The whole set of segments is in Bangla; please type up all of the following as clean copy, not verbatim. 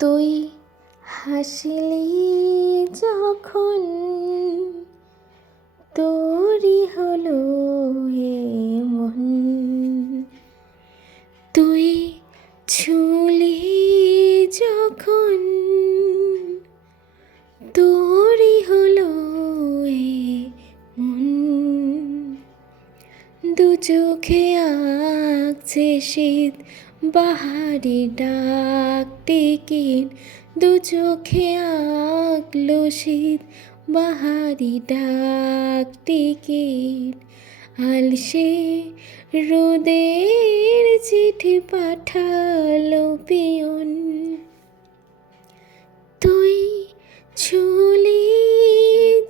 তুই হাসলি যখন তোরই হলো এ মন, তুই ছুঁলি যখন তোরই হলো এ মন। দু চোখে আঁকছে শীত বাহারি ডাক টিকিট, দু চোখে আঁকলো শীত বাহারি ডাক টিকিট। আলসে রোদের চিঠি পাঠালো পিয়ন, তুই ছুঁলি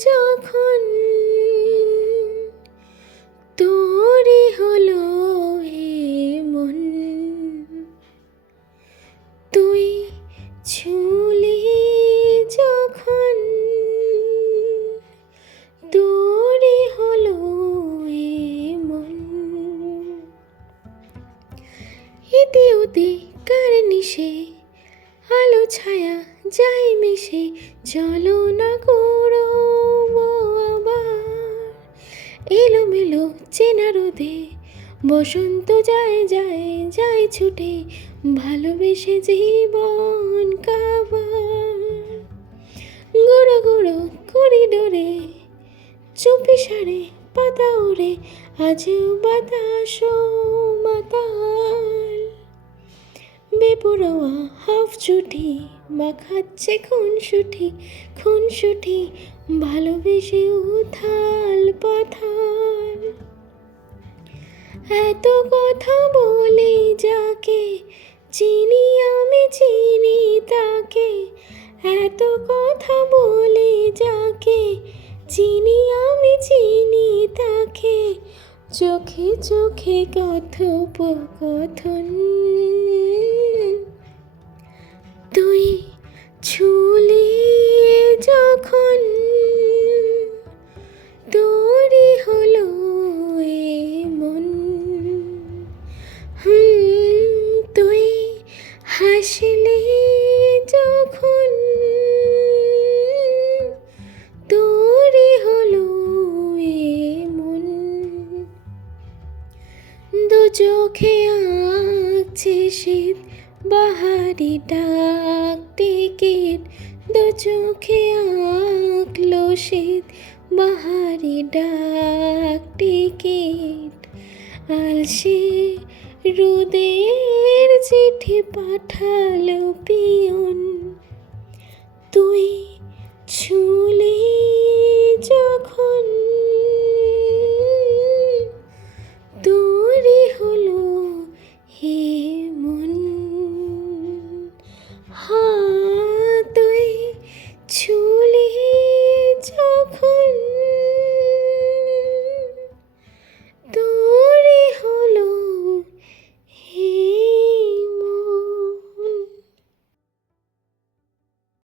যখন তোরই হলো এ মন। তুই ছুঁলি যখন তোরই হলো এ মন। ইতি উতি কার নিশে আলো ছায়া যাই মিশে, চলো না করবো আবার এলোমেলো চেনা রোদে। বসন্ত যায় যায় যায় ছুটে, ভালোবেসে জীবন কাবার। গুঁড়ো গুঁড়ো করিডোরে চুপি সারে পাতা ওড়ে, আজ বাতাস মাতাল। বেপরোয়া হাফ ছুটি মাখাচ্ছে খুনসুটি, ভালোবেসে উথাল পাথাল। এত কথা বলে যাকে চিনি আমি চিনি তাকে, এত কথা বলে যাকে চিনি আমি চিনি তাকে। চোখে চোখে কথোপকথন, তুই ছুঁলি যখন তোরই হলো এ মন। তুই হাসলি যখন তোরই হলো এ মন। দু চোখে আঁকছে শীত বাহারি ডাক টিকিট, দু চোখে আঁকলো শীত বাহারি ডাক টিকিট। আলসে রোদের চিঠি পাঠালো পিয়ন, তুই ছুঁলি যখন তোরই হলো হে মন।